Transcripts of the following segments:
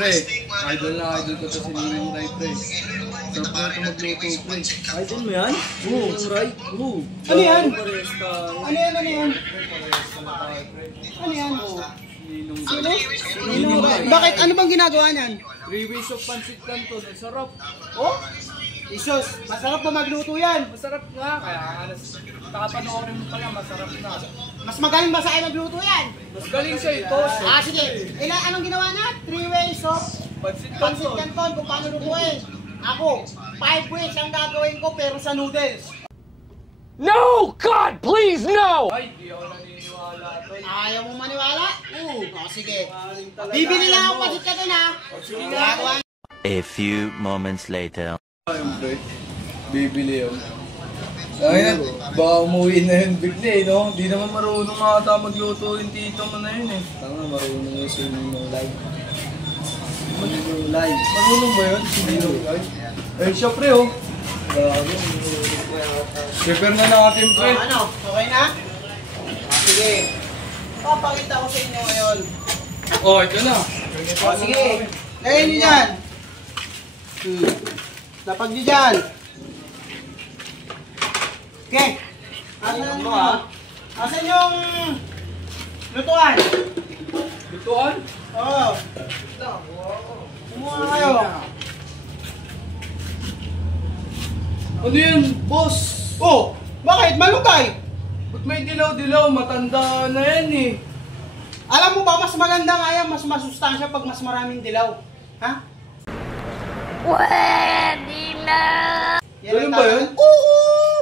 Pre, idol ko to si Ninong Rai, pre. Sarap na ito magluto, pre. Idol mo yan? Oo. Rai? Oo. Ano yan? Ano yan? Ano yan? Ano yan? Ninong Sino? Ninong Rai. Bakit? Ano bang ginagawa niyan? 3 ways of pancit canton. Ang sarap. Oh? Isos, masarap pa magluto yan. Masarap nga. Kaya kapanoorin mo pala, masarap na. Mas magaling ba sa akin magluto yan? Mas galing siya ito. Sige. Anong ginawa niya? 3 ways of Pancit pancit canton. canton kung paano lutuin. Ako, 5 ways ang gagawin ko pero sa noodles. No! God, please, no! Ay, di ako naniniwala, tol. Ayaw mo maniwala? Oo. Sige. Talaga. Bibili lang ako pancit canton ha. Sige Gagawa. A few moments later. Ayun, pre. Bibili yun. Ay, baka umuwi na yun bigla eh, no? Di naman marunong ata magluto yung tito mo na yun eh. Tama, marunong yung swimming ng live. Marunong ba yun? Si Ninong Rai? Eh, siya pre, oh. Grabe. Prepare na natin, pre. Ano? Okay na? Sige. Papakita ko sa inyo ngayon. Oh, ito na. Sige. Lagay nyo dyan. Lapag nyo dyan. Okay. Asan mo ha? Asan yung lutuan? Lutuan? Oo. Kumuha kayo. Ano yun, boss? Oh, bakit? Malutay. Ba't may dilaw-dilaw? Matanda na yan eh. Alam mo ba, mas maganda nga yan, mas masustansya pag mas maraming dilaw. Ha? Pwede na! Ganun ba yun? Oo!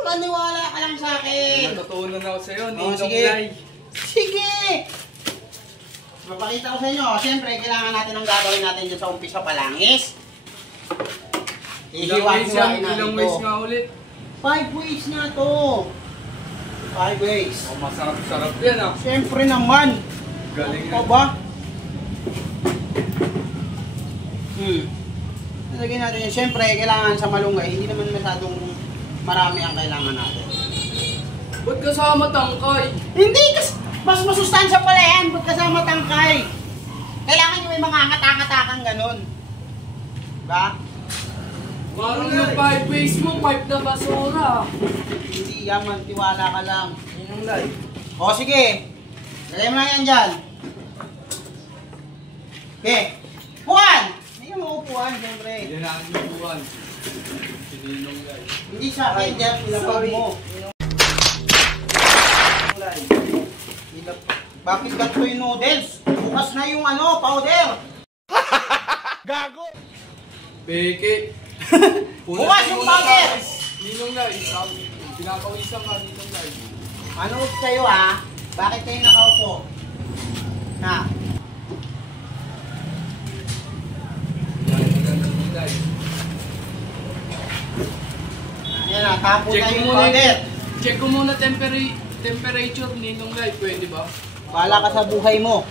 Maniwala ka lang sa akin. Natutunan ako sa'yo, Oh, Ninong sige. Rai. Sige! Mapakita ko sa inyo. Siyempre, kailangan natin ang gagawin natin dyan sa umpisa palangis. Ilang ways yan? Ihiwa-hiwain natin Ilang to. ways nga ulit? 5 ways nga to. 5 ways. Oh, masarap-sarap yan ah. Siyempre naman. Galing Ano na. ba? Nalagyan natin yan. Siyempre, kailangan sa malunggay. Hindi naman masyadong marami ang kailangan natin. Ba't kasama tangkay? Hindi! Mas masustansya pala yan. Ba't kasama tangkay? Kailangan nyo may mga angat-angat-akang ganun. Diba? Parang yung 5 ways mo, 5 na basura. Hindi yan, mantiwala ka lang. Ninong Rai. O sige, lagay mo lang yan dyan. Okay, upuan! Hindi ka maupuan, siyempre. Yan ang lutuan. Si Ninong Rai. Hindi sa akin, dyan, ilapag mo. Bakit ganito yung noodles? Bukas na yung ano, powder. Peke. Bukas yung powder. Ninong Rai. Pinakawisan ka, Ninong Rai. Ano sa'yo ha? Bakit kayo nakaupo? Na? Ayan na, tapo Check na mo yung muna powder. Check ko muna temperature, Ninong Rai. Pwede ba? Bahala ka sa buhay mo.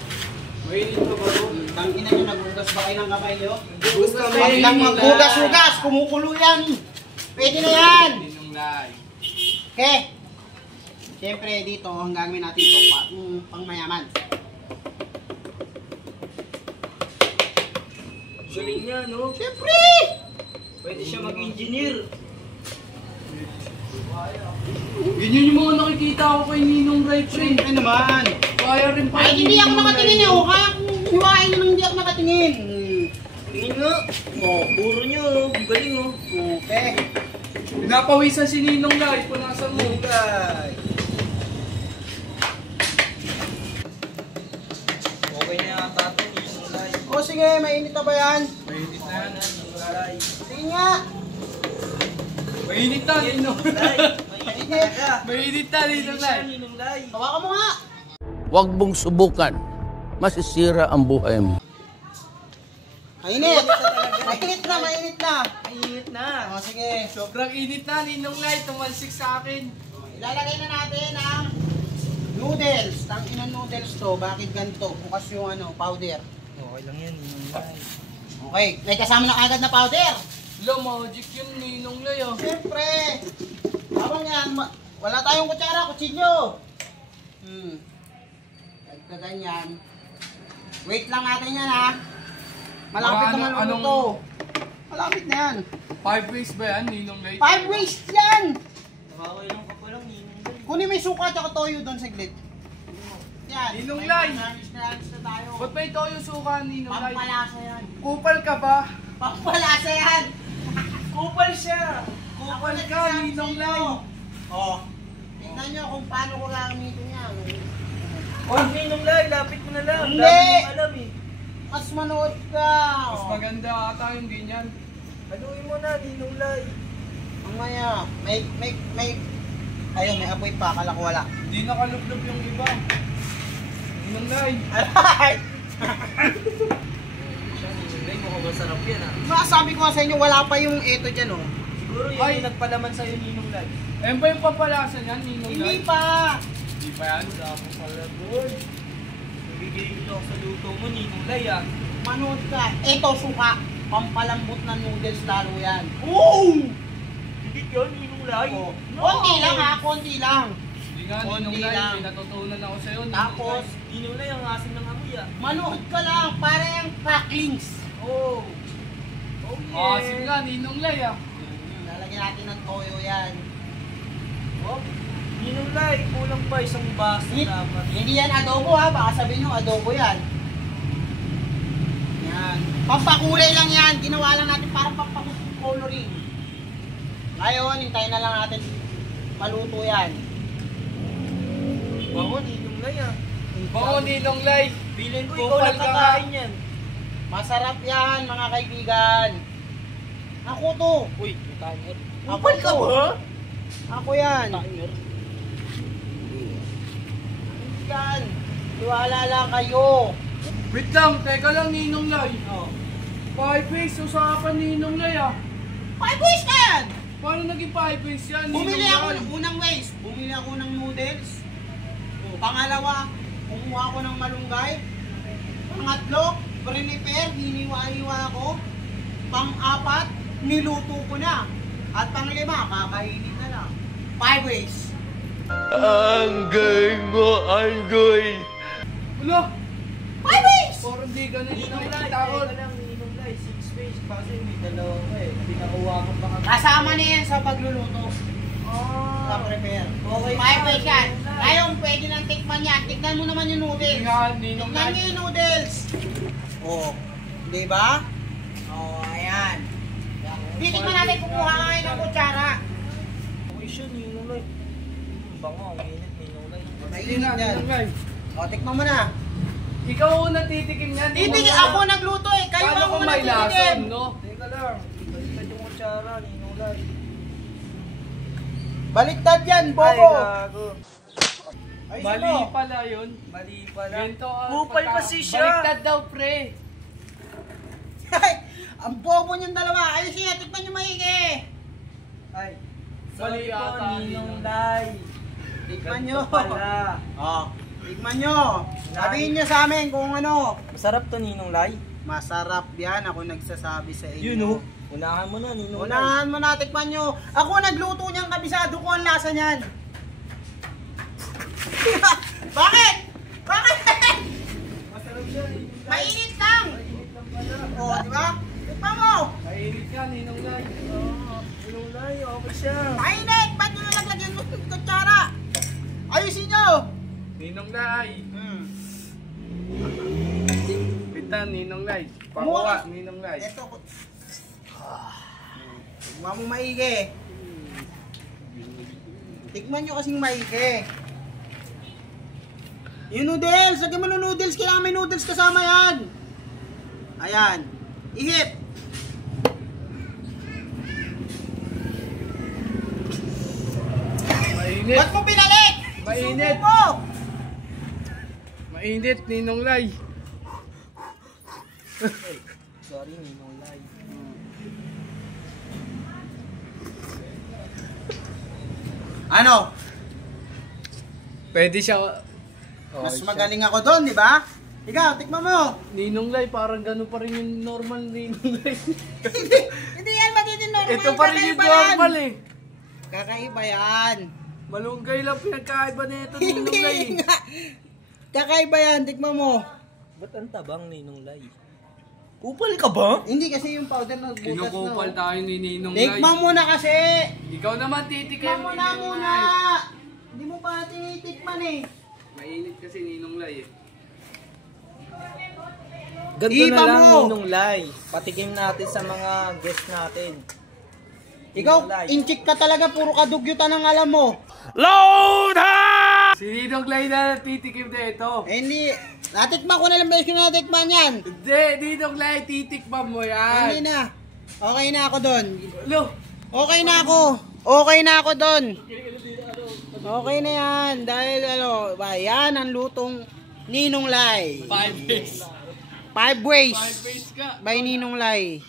Mainit ka ba ito? Tangina nyo, naghugas ba kayo ng kamay nyo? Gusto Huwag lang maghugas-hugas, kumukulo yan. Pwede na yan. Ninong Rai. Okay. Siyempre dito, ang gagawin natin ito, pang mayaman. Galing niya, no? Siyempre! Pwede siya mag-engineer. Yun yung mga nakikita ko kay Ninong Rai, pre. Siyempre naman. Kaya rin pa. Ay, hindi ako nakatingin eh. Kaya kung hiwain nyo nang hindi ako nakatingin. Tingin nga. Oh, puro niyo, oh. Galing, oh. Okay. Pinapawisan si Ninong Rai. Punasan mo. Okay na yata ito, Ninong Rai. O sige, mainit na ba yan? Mainit na yan. Ninong Rai. Sige nga. Mainit na, Ninong Rai, Rai. mainit ka. Mainit na, Ninong Rai. Ninong Rai. Hawakan mo nga. Huwag mong subukan. Masisira ang buhay mo. Mainit. Mainit na, mainit na. Mainit na. O sige. Sobrang init na, Ninong Rai. Tumalsik sa akin. Ilalagay na natin ang noodles. Tanginang noodles to. Bakit ganito? Bukas yung ano, powder. Okay lang yan, Ninong Rai. Okay. May kasama na agad na powder. Lo, magic yun, Ninong Rai. Ah. Siyempre. Habang yan, wala tayong kutsara, kutsilyo. Ganyan. Wait lang natin yan ha. Malapit Ano- naman anong- to. Malapit na yan. 5 weeks ba yan, Ninong Lay? 5 ways yan! Nakakailang ka pa lang, Ninong Lay. Kunin mo yung suka at toyo doon sa glit. Yan. Ninong may Lay! garnish na tayo. Ba't may toyo suka, Ninong Lay? Pampalasa yan. Kupal ka ba? Pampalasa yan! Kupal siya! Ako Kupal ka, nagsasabi sa Ninong inyo. Lay! Oh. Tingnan nyo kung paano ko gagamitin yan. Oh, Ninong Lay, lapit mo na lang. Hindi. Dami mong alam eh. Mas manood ka. Mas maganda ata yung ganyan. Anuin mo na, Ninong Lay. Mamaya, ayun, may apoy pa, akala ko wala. Hindi nakalublog yung iba. Ninong Lay! Alright! Siya, Ninong Lay, mukhang masarap yan ah. Masabi ko nga sa inyo, wala pa yung eto dyan oh. Siguro yun Ay. yung nagpalaman sa'yo, Ninong Lay. Ayun ba yung papalasan yan, Ninong Lay? Hindi pa! Hindi pa yan. Wala akong pala doon. Nagigilid ako sa luto mo, Ninong Lay ah. Manood ka. Eto, suka. Pampalambot na noodles lalo yan. Oh! Higit yun, Ninong Lay. Oh. Konti lang ha, konti lang. Hindi nga, Konti Ninong Lay. lang. May natutunan ako sa'yo, Ninong Tapos, Lay. Ninong Lay, ang asim ng amoy ah. manood ka lang para yung cracklings. Oh! Oh Ah, yeah! sige nga, Ninong Lay ah. Lalagyan natin ng toyo yan. Oh, Ninong Lay, kulang pa isang baso dapat. Hindi yan adobo ha, baka sabihin nyo adobo yan. Yan. Pampakulay lang yan, ginawa lang natin para pampakoloring. Ngayon, hintayin na lang natin maluto yan. Wow, Ninong Lay ah. Bako, Ninong Lay. Feeling ko ikaw Kupal lang ka kakain yan. Masarap yan mga kaibigan. Ako to. Uy, may timer. Kupal ka ba? Ako yan. Timer. Yan. Tiwala lang kayo. Wait lang, teka lang, Ninong Lay. Oh. 5 weeks, usapan Ninong Lay ah. 5 ways na yan! Paano naging 5 weeks yan, Ninong Bumili Lay? ako ng unang ways. Bumili ako ng noodles. Pangalawa, kumuha ako ng malunggay. Pangatlo, prepare, hiniwa-hiwa ako. Pang-apat, niluto ko na. At panglima, kakainin na lang. 5 ways. Wala, 5 ways! parang di ka na Ninong Lay, nakikita ko. teka lang, Ninong Lay, 6 space. Kasi may dalawa ka eh. Pinakuha ko pa kami. Kasama na yan sa pagluluto. Sa Ah, prepare. okay. 5 ways yan. Ngayon, pwede nang tikman yan. Tikman mo naman yung noodles. Hindi nga, Ninong Tignan Lay. niyo yung noodles. Oh, di ba? Oh, ayan. Titikman natin, kukuha ka ngayon ng kutsara. Okay siya, Ninong Lay. Bango, ang init, Ninong Lay. Sige na, Ninong Lay. O, tikman mo na. Ikaw una titikim yan. Titigil ako nagluto eh. Kayo Paano ako kung may lason, nagtitigil. no? Teka lang, baliktad yung kutsara, Ninong Lay. Baliktad yan, Ay, Bobo. gago. Ayusin Mali mo. pala yun. Mali pala. Ganito ang Kupal pagka- kasi siya. Baliktad daw, pre. Ay, ang bobo niyong dalawa. Ayusin niya, tikman niyo maigi. Ay, Mali sorry po, ata, Ninong Ninong. Lay. Tikman Ganito niyo. pala. Oh, tikman niyo. Sabihin niyo sa amin kung ano. Masarap to, Ninong Lay. Masarap yan. Ako nagsasabi sa inyo. Yun oh. Unahan mo na, Ninong Lay. Unahan mo na, tikman nyo. Ako nagluto niyang kabisado ko ang lasa niyan. Bakit? Bakit? Masarap siya, Ninong Lay. Mainit lang. Mainit lang pala. O, di ba? Tikman mo. Kainit ka, Ninong Lay. Ninong Lay, okay siya. Mainit. Ba't nyo nalagyan mo yung kutsara? Ayusin nyo. Ninong Lay. Pitan, Ninong Lay. Kumuha Pakuha, ka. Ninong Lay. Ito ko. Tikman mo maigi. Tikman nyo kasing maigi. Yung noodles, lagyan mo ng noodles, kailangan may noodles kasama yan. Ayan. Ihip. Mainit. Ba't mo pinalik? Mainit. Isubo mo. Mainit, Ninong Lay. Sorry, Ninong Lay. Ano? Pwede siya. Mas Okay magaling ako doon, di ba? Ikaw, tikman mo. Ninong Lay, parang gano'n pa rin yung normal Ninong Lay. Hindi yan magiging normal. Ito pa rin yung kakaiba yan. normal eh. Kakaiba yan. Malunggay lang pinagkaiba na ito, Ninong Hindi Lay. nga. Kakaiba yan, tikman mo. Ba't ang tabang, Ninong Lay? Kupal ka ba? Hindi kasi yung powder na butas Kinukupal na. tayo ni Ninong Lai. Tikman mo na kasi! Ikaw naman titikim Tikman mo ni na Ninong muna! Lai. Hindi mo pa tinitikman eh. Mainit kasi Ninong Lai eh. Ganto Iba na lang, mo! Ninong Lai. Patikim natin sa mga guest natin. Ikaw, Ninong Lai. inchik ka talaga, puro kadugyutan ang alam mo. Si Ninong Lai na titikim na ito. Eh hindi, natikman ko na lang beses ko natikman yan. Hindi, Ninong Lai, titikman mo Hindi yan. na. Okay na ako doon. Lo, Okay na ako. Okay na ako doon. Okay na yan. Dahil yan ang lutong Ninong Lai. 5 days. 5 ways 5 days ka. by Ninong Lai.